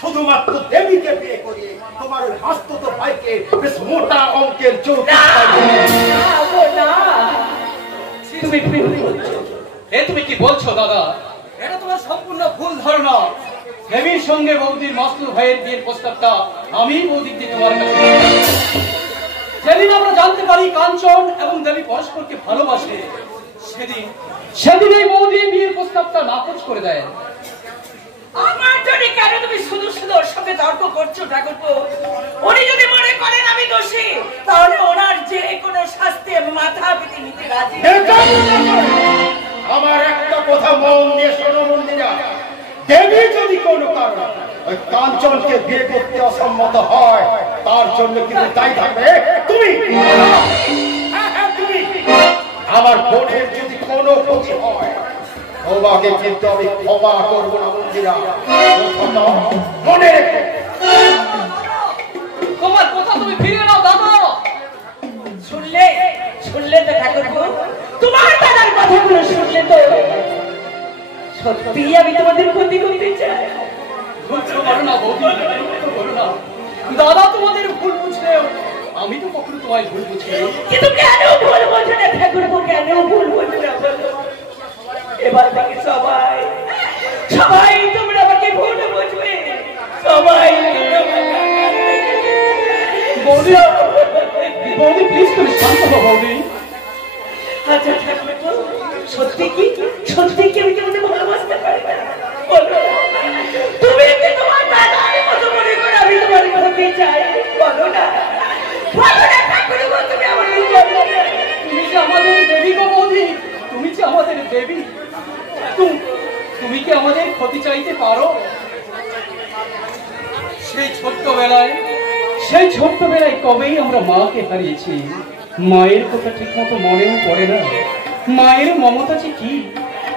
শুধুমাত্র দেবীকে বিয়ে করিয়ে তোমার ওই মাস্তুতো ভাইকে বেশ মোটা অঙ্কের যৌতুক তুমি ভুল বলছো। তুমি কি বলছো দাদা? এটা তোমার সম্পূর্ণ ভুল ধারণা। দেবীর সঙ্গে বৌদির মাস্তুত ভাইয়ের বিয়ের প্রস্তাবটা আমি বৌদিক দিয়ে তোমার কাছে যেদিন আমরা জানতে পারি কাঞ্চন এবং দেবী পরস্পরকে ভালোবাসে, সেদিন এই বৌদি বিয়ের প্রস্তাবটা নাকচ করে দেয়। আমার জন্য কেন তুমি শুধু শুধু ওর সঙ্গে তর্ক করছো ঠাকুরপো? উনি যদি মনে করেন আমি দোষী, তাহলে ওনার যে কোনো শাস্তি মাথা পেতে নিতে রাজি। আমার একটা কথা মন দিয়ে শোনো মন্দিরা, দেবী যদি কোনো কারণ ওই কাঞ্চনকে বিয়ে করতে অসম্মত হয়, তার জন্য কিন্তু দায়ী থাকবে তুমি। তুমি আমার বোনের যদি কোনো ক্ষতি হয়, তোমাকে কিন্তু আমি ক্ষমা করবো না মন্দিরা। মনে রেখো। তোমার কথা তুমি ফিরে নাও দাদা। শুনলে তো ঠাকুরপো, তোমার দাদার কথাগুলো শুনলে তো সত্যি আমি তোমাদের ক্ষতি করতে চাই। দাদা তোমাদের ভুল বুঝলেও আমি তো কখনো তোমায় ভুল বুঝি। কিন্তু কেন ভুল বোঝো না ঠাকুরপো? কেন ভুল বোঝো না বলো? এবার থেকে সবাই তোমরা আমাকে ভুল বুঝবে। সবাই বৌদি, বৌদি প্লিজ তুমি শান্ত হও বৌদি। আচ্ছা ঠাকুরপো, সত্যি কি আমি তোমাদের ভালোবাসতে পারি না? বলো, তুমি কি তোমার দাদার মতো মনে করে আমি তোমার ক্ষতি চাই? বলো না ঠাকুরপো, তুমি আমার তুমি যে আমাদের দেবী গো বৌদি, তুমি যে আমাদের দেবী। তুমি কি আমাদের ক্ষতি চাইতে পারো? সেই ছোট্টবেলায় কবেই আমরা মাকে হারিয়েছি। মায়ের কথা ঠিক মতো মনেও পড়ে না। মায়ের মমতা যে কি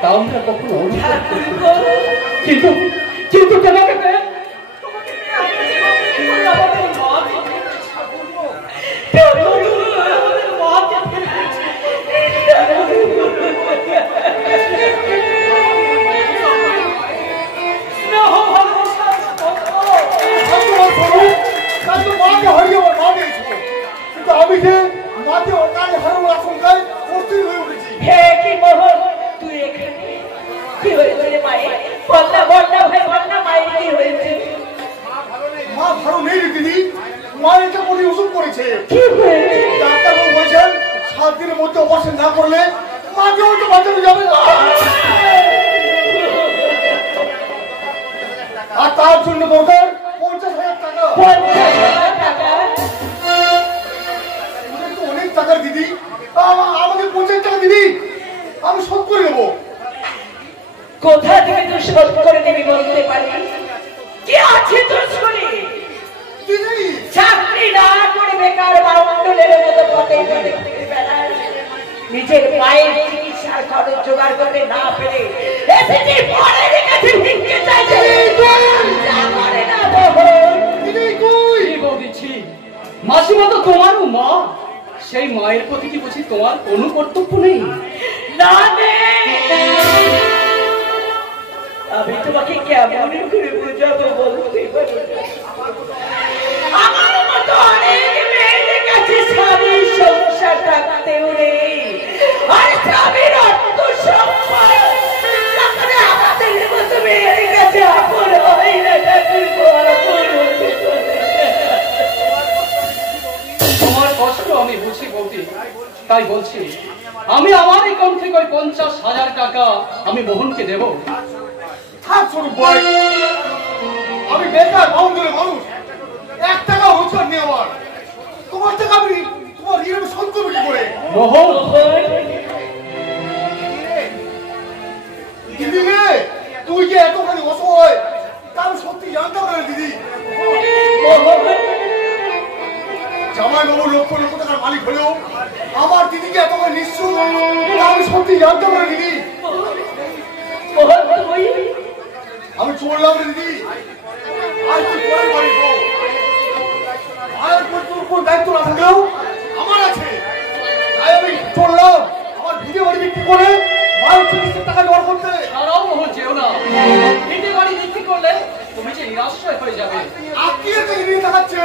তা আমরা কখনো অনুভব করি না। কিন্তু কিন্তু তোমাকে আমি যে মাকে অকালে হারানোর আশঙ্কায় অস্থির হয়ে উঠেছি। হে কি মোহন, তুই এখানে কি হয়েছে রে মায়ের? বন্যা বন্যা ভাই বন্যা, মায়ের কি হয়েছে? মা ভালো নেই রে দিদি, মায়ের একটা বড়ি ওষুধ করেছে। কি হয়েছে? ডাক্তারবাবু বলেছেন 7 দিনের মধ্যে অপারেশন না করলে মাকে হয়তো বাঁচানো যাবে না। আর তার জন্য দরকার 50,000 টাকা। 50,000 টাকা? অনেক টাকার দিদি, আমাকে 50 টাকা দিদি, আমি শোধ করে দেবো। কোথা থেকে তুই শোধ করে দেবি বলতে পারি? কি আছে তোর শরীরে? দিদি চাকরি না করে বেকার বাউন্ডলের মতো পথে পথে ঘুরে বেড়াস। নিজের মায়ের চিকিৎসার খরচ জোগাড় করতে না পেরে এসেছি পরের কাছে ভিক্ষে চাইতে। যা করে না মোহন। দিদি কই? কি বলছি, মাসিমা তো তোমারও মা। সেই মায়ের প্রতি কি বুঝি তোমার কোনো কর্তব্য নেই? না আমি তোমাকে কেমন করে বোঝাবো বলতে পারি না। আমার মতো অনেক মেয়েদের কাছে স্বামী সংসার থাকতেও নেই, আর স্বামীর অর্থ সম্পদ আমাদের মতো মেয়ের কাছে আপন হয় না। তোমার কষ্ট আমি বুঝি বলতে, তাই বলছি আমি আমার অ্যাকাউন্ট থেকে ওই 50,000 টাকা আমি মোহনকে দেব। থাক ছোট ভাই, আমি বেকার বাউন্ডুলে মানুষ, 1 টাকা রোজগার নেই আমার। তোমার টাকা আমি তোমার ঋণ শোধ করবো কি করে? মোহন দিদি রে, তুই যে এতখানি অসহায় তা আমি সত্যি জানতাম না দিদি। জামাই বাবু লক্ষ লক্ষ টাকার মালিক হলেও আমার দিদিকে এতখানি নিঃস্ব তা আমি সত্যি জানতাম না দিদি। আমি চললাম রে দিদি, আর তুই পরে বাড়ি হোক। মায়ের তোর উপর দায়িত্ব না থাকলেও আমার আছে, তাই আমি চললাম আমার ভিটে বাড়ি বিক্রি করে মায়ের চিকিৎসার টাকা জোগাড় করতে। তারাও মোহন যেও না, ভিটে বাড়ি বিক্রি করলে তুমি যে নিরাশ্রয় হয়ে যাবে। আত্মীয় থেকে নিয়ে দেখাচ্ছে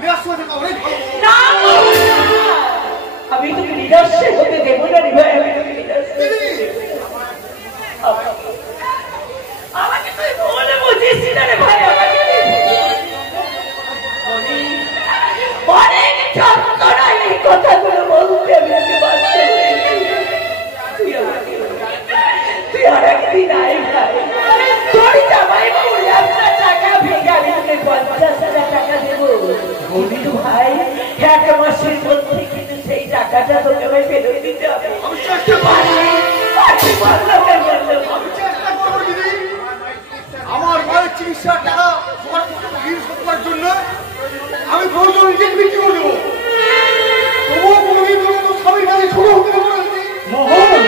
নিরাশ্রয় থাকা অনেক ভালো। আমি তোকে নিরাশ্রয় হতে দেবো না রে ভাই। আমাকে তুই বলে বুঝিস না রে ভাই। আমাকে অনেক যন্ত্রণা এই কথাগুলো বলতে আমি বাধ্য হয়েছি। তুই আর একদিন আয় ভাই, তোর জামাই বাবু 1 টাকা ভেঙে আমি তোকে 50,000 টাকা দেবো। বলবি ভাই 1 মাসের মধ্যে কিন্তু সেই টাকাটা তোকে ভাই ফেরত দিতে হবে। আমি চেষ্টা করবো, আমি চেষ্টা করবো দিদি। আমার মায়ের চিকিৎসার টাকা জোগাড় করতে ঋণ শোধ করার জন্য আমি প্রয়োজন নিজে বিক্রি করে দেবো। তবুও কোনোদিন কোনো স্বামীর কাছে ছোট হতে দেবো না দিদি। মোহন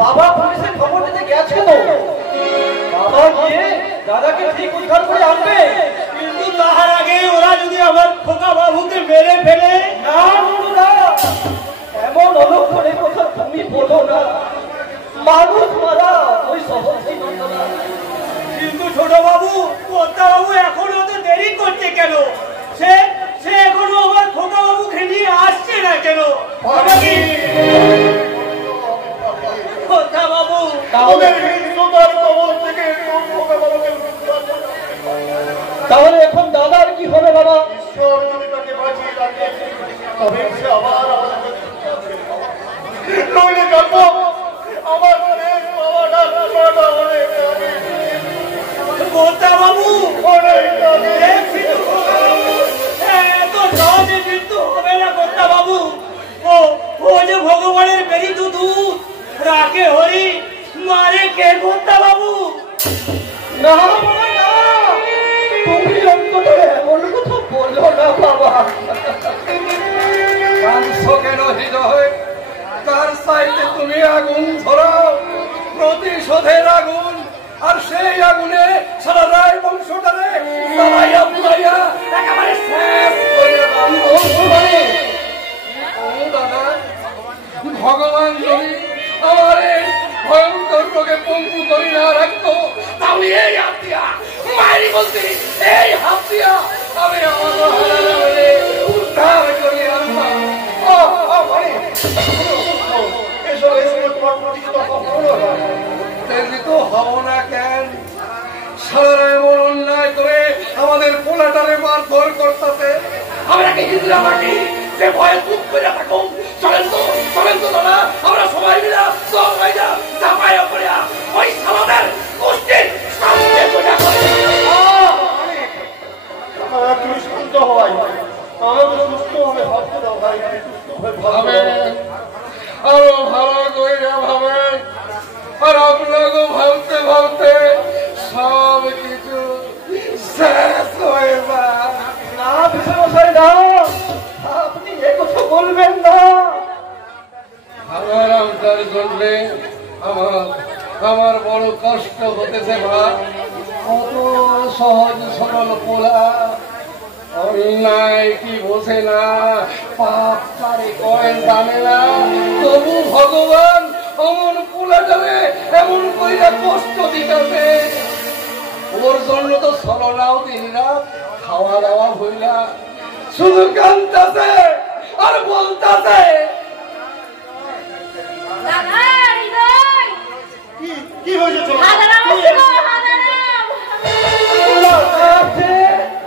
বাবা পুলিশের খবর দিতে গেছে তো, বাবা গিয়ে দাদাকে ঠিক উদ্ধার করে আনবে। কিন্তু তার আগে ওরা যদি আমার খোকা বাবুকে মেরে ফেলে? না বন্ধুরা, এমন অলক্ষণের কথা তুমি বলো না। মানুষ মারা ওই সহজে না। কিন্তু ছোট বাবু, কর্তা বাবু এখনো তো দেরি করছে কেন? সে এখনো আমার খোকা বাবুকে নিয়ে আসছে না কেন? ওদের হিংস্রতার কবল থেকে বাবাকে তাহলে এখন দাদার কি হবে বাবা? ঈশ্বর যদি তাকে বাঁচিয়ে রাখে তবে সে আবার আমাদের নইলে জানবো আমার শেষ বাবা ডাক্তারটা অনেক গোতা বাবু অনেক এত সহজে মৃত্যু হবে না গোতা বাবু। ও যে ভগবানের বেরি দুধ রাখে হরি মারে কে গোতা বাবু? না বাবা না, তুমি অন্তত এমন কথা বলো না বাবা। কাঁদছো কেন হৃদয়? কার সাইতে তুমি আগুন ধরাও, প্রতিশোধের আগুন, আর সেই আগুনে সারা রায় বংশটারে জ্বালাইয়া পুড়াইয়া একেবারে শেষ কইরা দাও। দাদা, ভগবান যদি আমার এই ভয়ঙ্কর রোগে পঙ্গু করি না রাখতো, তাহলে এই হাত দিয়া মারি বলতে এই হাত দিয়া আমি আমার হারালে উদ্ধার করি আনতাম। হব না কেন? সারা এমন অন্যায় করে আমাদের পোলাটারে মারধর করতেছে। আমরা কি হিজড়া মাটি যে ভয়ে চুপ করে থাকুন? চলেন তো দাদা, আমরা সবাই মিলা দল হইয়া চাপাইয়া পড়িয়া ওই সালাদের গোষ্ঠীর সামনে চলে তুমি শান্ত হওয়াই আমাকে সুস্থ হবে ভাবতে দাও ভাই, ভাবে আরো ভালো কইরা ভাবে, আর আপনাকে ভাবতে ভাবতে সব কিছু শেষ হয়ে যায়। না বিশ্বমশাই না, আপনি এ কথা বলবেন না। আমার অন্তর জন্যে আমার বড় কষ্ট হতেছে ভাই। কত সহজ সরল পোলা অন্যায় কি বোঝে না, পাপ তারে করে জানে না, তবু ভগবান অমন পোলাটারে এমন কইরা কষ্ট দিতেছে। ওর জন্য তো সরলাও দিন না, খাওয়া দাওয়া হইলা, শুধু কান্দাছে আর বলতাছে। কি হয়েছে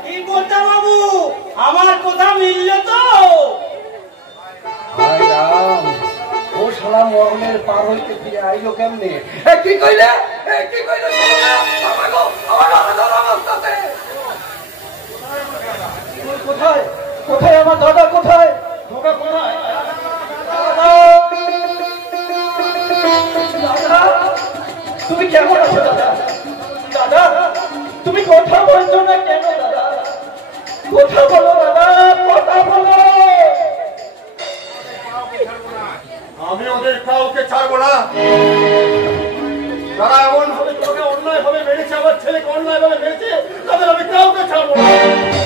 কি গোতা বাবু, আমার কথা মিলল তো? ও শালা মরণের পার হইতে ফিরে আইলো কেমনে? কি কইলে? কোথায় কোথায় আমার দাদা? কোথায় দাদা? তুমি কেমন আছো দাদা? দাদা তুমি কথা বলছো না কেন দাদা? কথা বলো দাদা, কথা বলো। আমি ওদের কাউকে ছাড়বো না। যারা এমন ভাবে তোকে অন্যায় ভাবে মেরেছে, আমার ছেলেকে অন্যায় ভাবে মেরেছে, তাদের আমি কাউকে ছাড়বো না।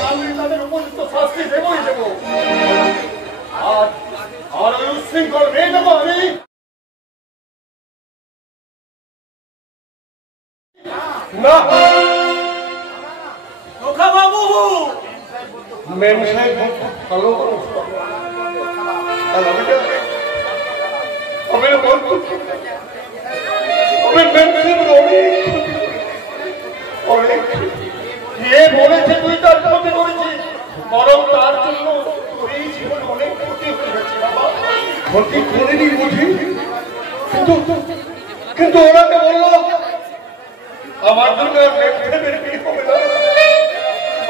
আমি তাদের উপযুক্ত শাস্তি দেবই দেবো। আর ওই উচ্ছৃঙ্খল মেয়ে দেবো আমি। না খোকা বাবু, মেম সাহেব ভালো করো। আমি বলেছে তুই তার ক্ষতি করেছিস, বরং তার জন্য এই জীবন অনেক ক্ষতি হয়ে গেছে। ক্ষতি করিনি বুঝি, কিন্তু ওনাকে বললো আমার জন্য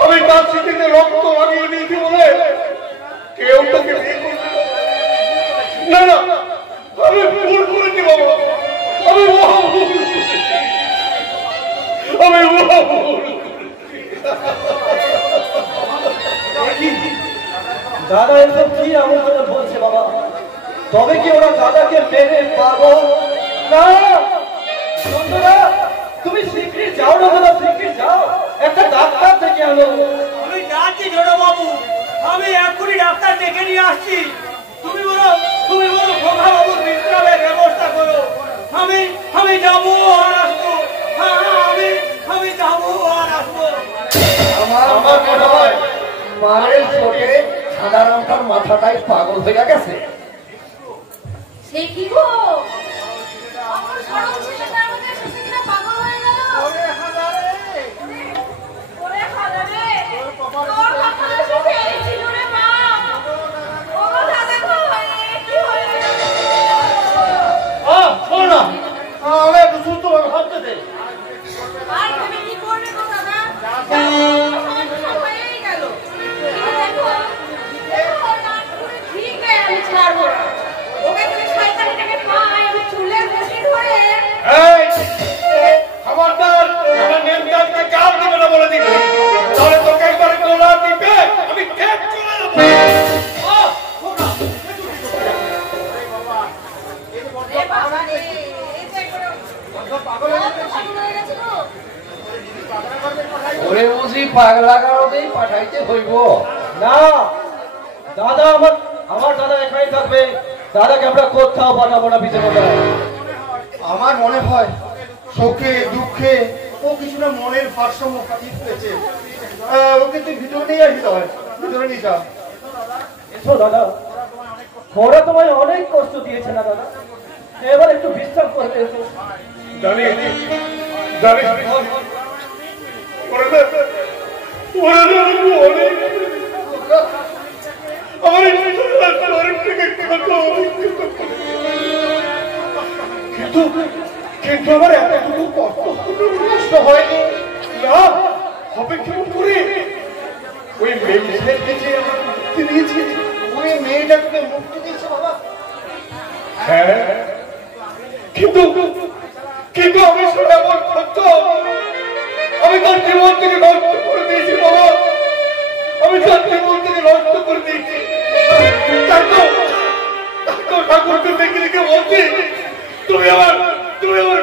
আমি তার স্মৃতিতে রক্ত লাগিয়ে নিয়েছি বলে কেউ তোকে বিয়ে করবে না। না আমি ভুল করেছি বাবা, আমি দাদা এসব কি আমার কথা বলছে বাবা? তবে কি ওরা দাদাকে মেরে পাবো না? তুমি শিগগির যাও না দাদা, শিগগির যাও, একটা ডাক্তার থেকে আনো। আমি যাচ্ছি ছোট বাবু, আমি এক্ষুনি ডাক্তার ডেকে নিয়ে আসছি। তুমি বলো খোকা বাবুর বিশ্রামের ব্যবস্থা করো। আমি যাবো আর আসবো। আমি যাবো আর আসবো। আমার মনে হয় মায়ের চোটে সাধারণটার মাথাটাই পাগল হয়ে গেছে। সে কি গো, অমন সরল ছেলেটা আমাদের ছাড়বো না। ওকে যদি শয়তানিটাকে পাই আমি চুলের মুঠি ধরে খবরদার আমার নেমদারকে কাউ দিবে না বলে দিবি, তাহলে তোকে একবারে গোলা দিবে আমি খেপ চলে যাবো। ওরে বুঝি পাগলা গারদেই পাঠাইতে হইব না দাদা, আমার দাদা এখানেই থাকবে, দাদাকে আমরা কোথাও পাঠাবো না পিছনে। আমার মনে হয় শোকে দুঃখে ও কিছুটা মনের ভারসাম্য হারিয়ে ফেলেছে। ওকে তুই ভিতরে নিয়ে আসতে হয়, ভিতরে নিয়ে যা। এসো দাদা, ওরা তোমায় অনেক কষ্ট দিয়েছে না দাদা, এবার একটু বিশ্রাম করবে। এসো। জানি জানি কিন্তু আমার এতটুকু কষ্ট হয়নি না, হবে কেমন করে? ওই মেয়েটাকে যে আমার মুক্তি দিয়েছে, ওই মেয়েটাকে মুক্তি দিয়েছে বাবা। হ্যাঁ, কিন্তু কিন্তু আমি শুনে আমার সত্য, আমি তার জীবন থেকে নষ্ট করে দিয়েছি বাবা, আমি তার জীবন থেকে নষ্ট করে দিয়েছি। ঠাকুরকে দেখে দেখে বলছি, তুমি আমার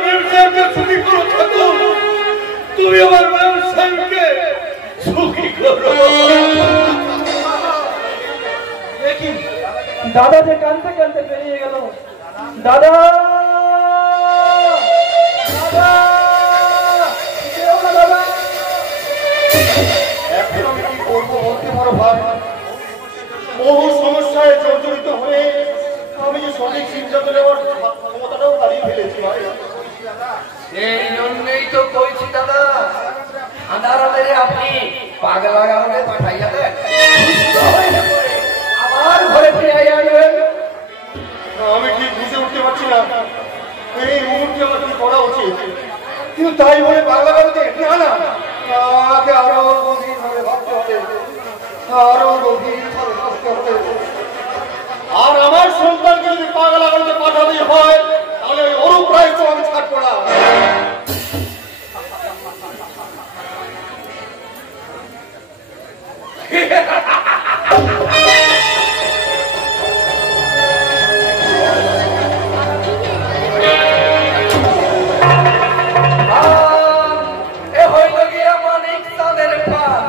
ব্যবসায়কে সুখী করো ঠাকুর, তুমি আমার ব্যবসায়কে সুখী করো। দাদা যে কানতে কানতে বেরিয়ে গেল। দাদা এখন আমি কি করবো বলতে পারো ভাই? বহু সমস্যায় জর্জরিত হয়ে আমি যে সঠিক সিদ্ধান্ত নেওয়ার ক্ষমতাটাও হারিয়ে ফেলেছি ভাই। এই জন্যই তো কইছি দাদা, আন্ধার মেরে আপনি পাগলা গারদে পাঠাইয়া দেন, সুস্থ হইলে পরে আবার ঘরে ফিরে আসবেন। আমি ঠিক বুঝে উঠতে পারছি না এই মুহূর্তে আমার কি করা উচিত, কিন্তু তাই বলে বাংলা গাড়িতে না না, আমাকে আরো গভীর ভাবে ভাবতে হবে, আরো গভীর ভাবে ভাবতে হবে। আর আমার সন্তানকে যদি পাগলা গাড়িতে পাঠাতে হয় তাহলে ওই অরূপ রায় তো আমি ছাড়বো না। এ হইল গিয়া মানিক চাঁদের পান।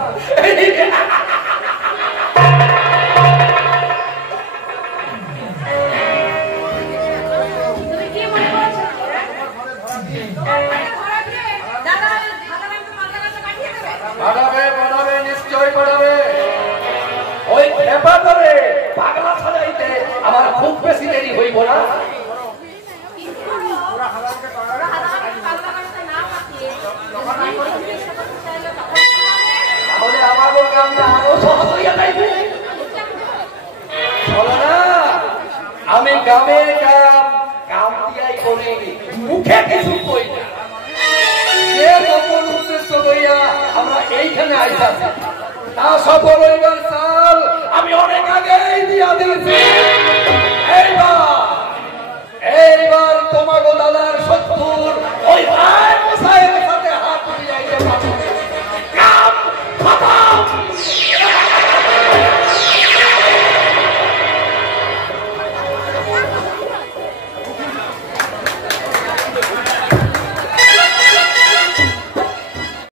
তুমি কি মনে করছো? দাদা আমাকে পাগলা গাছে পাঠিয়ে দেবে? পাঠাবে নিশ্চয় পাঠাবে। ওই খেপা করে পাগলা ছাড়াইতে আমার খুব বেশি দেরি হইব না। তাহলে আমারও কামটা আরো সহজ হইয়া যাইবে। চলো না, আমি গ্রামের কাম দিয়াই করি, মুখে কিছু কই না। যে গোপন উদ্দেশ্য লইয়া আমরা এইখানে আইসাছি তা সফল হইবার চাল আমি অনেক আগেই দিয়া দিয়েছি। এইবার